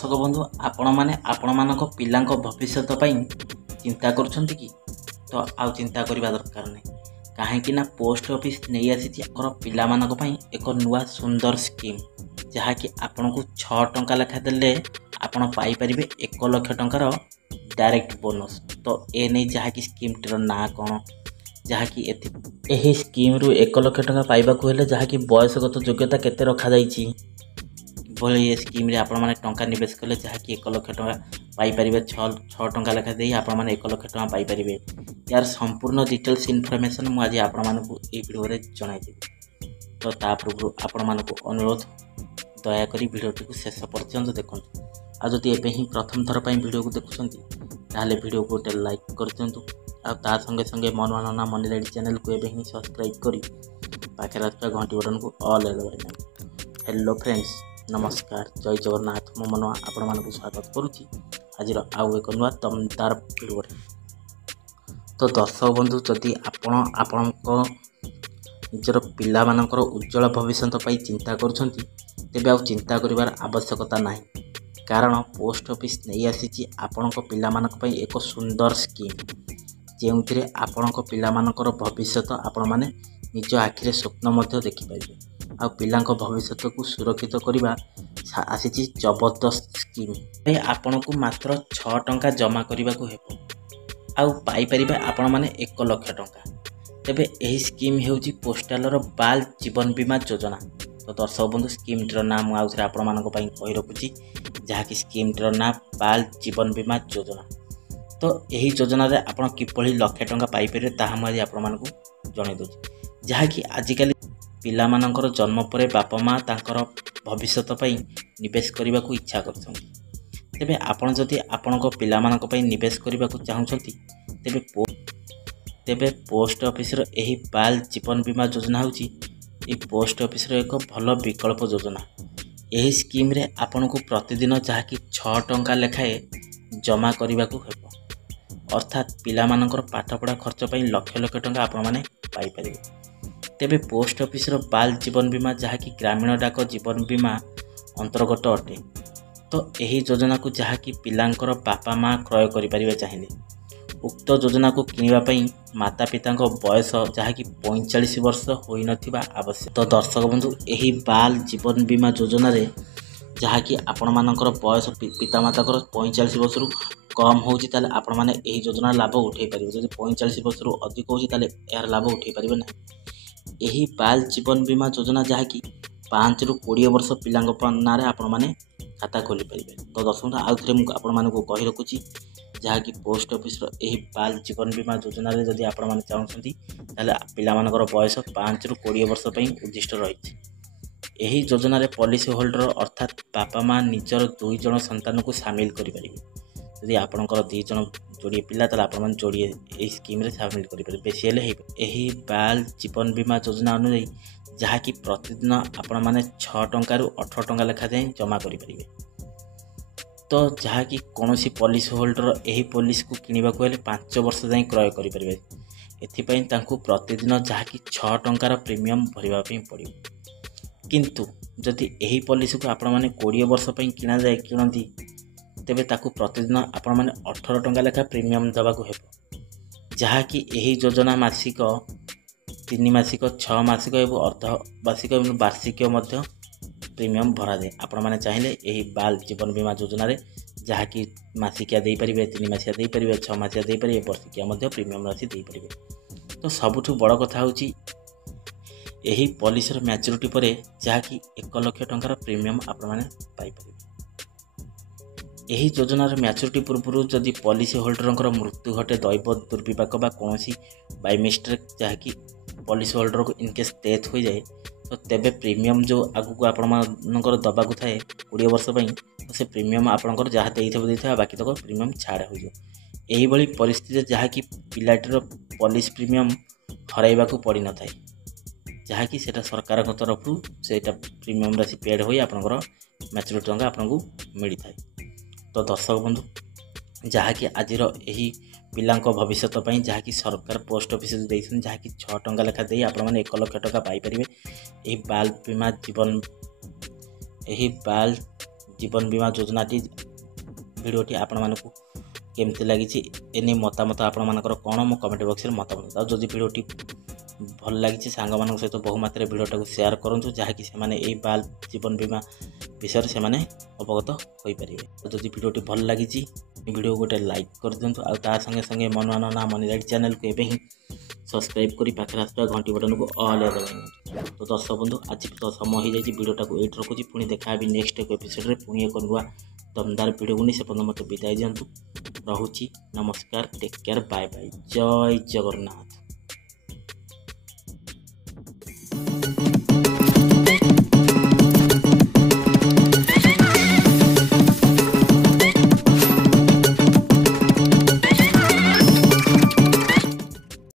दर्शक बंधु आपण मैंने आपण मानक पिला भविष्य चिंता करुँच कि तो आउ चिंता करने दरकार नहीं कहीं पोस्ट ऑफिस नहीं आसी पिला एक नुआ सुंदर स्कीम जहाँकि आपण को 6 टंका लेखा देले आपण पाइपर 1 लाख टंकार डायरेक्ट बोनस। तो ए नहीं जहाँकि स्कीम टीर ना कौन जहाँकि यही स्कीम रु 1 लाख टंका पाइबाकू हेले जहाँकि बयसगत योग्यता केते रखा जाइछि भले ये स्कीम रे आपण माने टंका निवेश कले जहाँकि 1 लाख टंका पाइपर 6 टंका लेखा दे आपण माने 1 लाख टंका पाइपर। यार संपूर्ण डिटेल्स इनफॉरमेशन मुझे आज आपण मानकू ए वीडियो रे जणाई देबी। तो ता पूर्व आपण मानकू अनुरोध दयाकोरी वीडियोटी को शेष पर्यंत देखो। आ जदि एबे ही प्रथम थर पई वीडियो को देखुछंती ताले वीडियो को गोटे लाइक कर दियंतु आ ता संगे संगे मनवाना मनी रेडी चैनल को एबे ही सब्सक्राइब करी पाखे रहता घंटी बटन को ऑल एलो। हेलो फ्रेंड्स नमस्कार जय जगन्नाथ मो मनवा आपण मानकू स्वागत करुच्ची आज आउ एक नुआ दमदार वीडियो। तो दर्शक बंधु जदि आपण निजर पिला मानकर उज्जवल भविष्य चिंता करुछंती तेबे आउ चिंता करिवार आवश्यकता नाही कारण पोस्ट ऑफिस नहीं आसी आपण पिला मानक पई एक सुंदर स्कीम जेउथिरे आपण पिला मानकर भविष्य आपण माने निज आखिरे स्वप्न मध्य देखि पारिबे आ पिलांक भविष्य को सुरक्षित करबा आसी जबरदस्त स्कीम। आपण को मात्र 6 टंका जमा करबा को हेबो आउ पाई परिबे आपण माने 1 लाख टंका। तेबे एही स्कीम हेउची पोस्टाल रो बाल जीवन बीमा योजना। तो दर्शक बंधु स्कीम टीर नाम आउथरे आपण मानक पई कहि रखुची जहाँकि स्कीम टीर नाम बाल जीवन बीमा योजना। तो यही योजना रे आपण किपळी लाख टंका पाई परिबे ताहा म आपण मानकू जणाई दोची जहाँकि आजिकल पिला मानकर जन्म पर बापा माँ तांकर भविष्य पई निवेश करने को इच्छा करछंती तेबे आपण जदि आपणक पिला मानक पई निवेश करने को चाहूछंती तेबे पोस्ट ऑफिस रो एही बाल जीवन बीमा योजना होची ए पोस्ट ऑफिस रो एक भल विकल्प योजना। यही स्कीम रे आपण को प्रतिदिन जहाँकि 6 टंका लेखाए जमा करने को हेबो अर्थात पिला मानकर पाठपढ़ा खर्च पई लक्ष लक्ष टंका आपण माने पाई परिबे। तेबे पोस्ट ऑफिस रो बाल जीवन बीमा जहाँकि ग्रामीण डाक जीवन बीमा अंतर्गत अटे। तो यही योजना को जहाँकि पिलांकर बापा माँ क्रय करें चाहिए उक्त योजना को किनिबा माता पिता बयस जहाँकि 45 वर्ष होई नथिबा आवश्यक। तो दर्शक बंधु यही बाल जीवन बीमा योजना रे जहाँकि आपण मानकर बयस पिता माता 45 वर्ष रु कम होची ताले आपण माने एही योजना लाभ उठे परिबे जदि 45 वर्ष रु अधिक होची ताले यार लाभ उठे परिबे ना। यही बाल जीवन बीमा योजना जहाँकि 5 रु 20 वर्ष पिलांक नारे आपण माने खाता खोली पारिबे। तो दर्शक आउ थे मुझे आपण मानकू कहि रखुची जहाँकि पोस्ट ऑफिस रो एही बाल जीवन बीमा योजना रे जदि आपण माने चाहउछंती ताले पिला मानकर बयस 5 रु 20 वर्ष पई उद्दिष्ट रहिछि। एही योजना रे पॉलिसी होल्डर अर्थात बापा माँ निजर 2 जण संतान को शामिल करि परिबे। यदि आपणकर 2 जण जोड़िए पिला ताले आपण माने जोड़िए एही स्कीम रे शामिल करि परिबे बेसी हेले एही बाल जीवन बीमा योजना अनुसार जहाँकि प्रतिदिन आपण माने 6 टंका रु 18 टंका लेखा जाए जमा करि परिबे। तो जहाँकि कौनसी पॉलिसी होल्डर यही पॉलिसी को किनिबा को हेले 5 वर्ष जाए क्रय करि परिबे। एथिपई तांकू प्रतिदिन जहाँकि 6 टंकार प्रीमियम भरिबा पई पड़िबो किंतु जदि यही पॉलिसी को आपण माने 20 वर्ष पई किना जाए किनती तेबे ताकू प्रतिदिन आपण माने 18 टंका लेखा प्रीमियम दबा को हेबो जहाँकि यही योजना मासिक 3 मासिक 6 मासिक एवं अर्धवार्षिक एवं वार्षिक मध्य प्रीमियम भरा जाए। आपण माने चाहिए यही बाल जीवन बीमा योजना रे जहाँकि मासिकिया दे परिबे 3 मासिया दे परिबे 6 मासिया दे परिबे वर्षिकिया मध्य प्रीमियम राशि दे परिबे। तो सबुठु बड़ कथा होची यही पॉलिसी रो मैच्योरिटी परे जहाँकि 1 लाख टंकार प्रीमियम आपण माने पाई परिबे। यही योजनार मैच्योरिटी पूर्व जदि पॉलिसी होल्डर मृत्यु घटे दैव दुर्विपाक बा कौनसी बाय मिस्टेक जहाँकि पॉलिसी होल्डर को इनकेस डेथ हो जाए तो तेबे प्रीमियम जो आगु आपणकर दबाक थाए 20 वर्ष पई तो से प्रीमियम आपणकर जहाँ देइथिबा बाकी तक प्रीमियम छाड़ हो जाए। एही भली परिस्थिति जहाँकि पिलाटीर पॉलिसी प्रीमियम हराइबा को पड़ी न थाए जहाँकि सेटा सरकार तरफ सेटा प्रीमियम राशि पेड होई आपणकर मैच्योरिटी टंका आपनको मिली थाए। तो दर्शक बंधु जहाँकि आज यही पिलांक भविष्य जहाँकि सरकार पोस्ट ऑफिस देइछन जहाँकि 6 टंका लेखा दे आपण माने 1 लाख टंका पाई परिबे। एही बाल बीमा जीवन एही बाल जीवन बीमा योजनाटी भिडियोटी आपण मानकु केमती लगी एने मतामत आपण मानकर कौन मो कमेंट बॉक्स में मतामत आ जदि भिडियोटी भल लगी सांग मान सहित बहुमात्रा भिडियोटा को शेयर करूँ जहाँकि से बाल जीवन बीमा विषय से अवगत हो पारे। तो जदि भिडियोटी भल लगी भिडियो गोटे लाइक कर दिंतु आ तार संगे संगे मनवान ना मनी राइट चैनल को एवं सब्सक्राइब करी पाखे आसुवा घंटी बटन को ऑल दबाई। तो दर्शक बंधु आज तो समय हो जाए भिडियोटा को एट रखुच्छी पुणी देखा नेक्स्ट एक एपिसोड में पुणी एक नुआ दमदार भिडियो को नहीं से पर्यटन मत विदाय दिंतु। रहुची नमस्कार टेक केयर बाय बाय जय जगन्नाथ।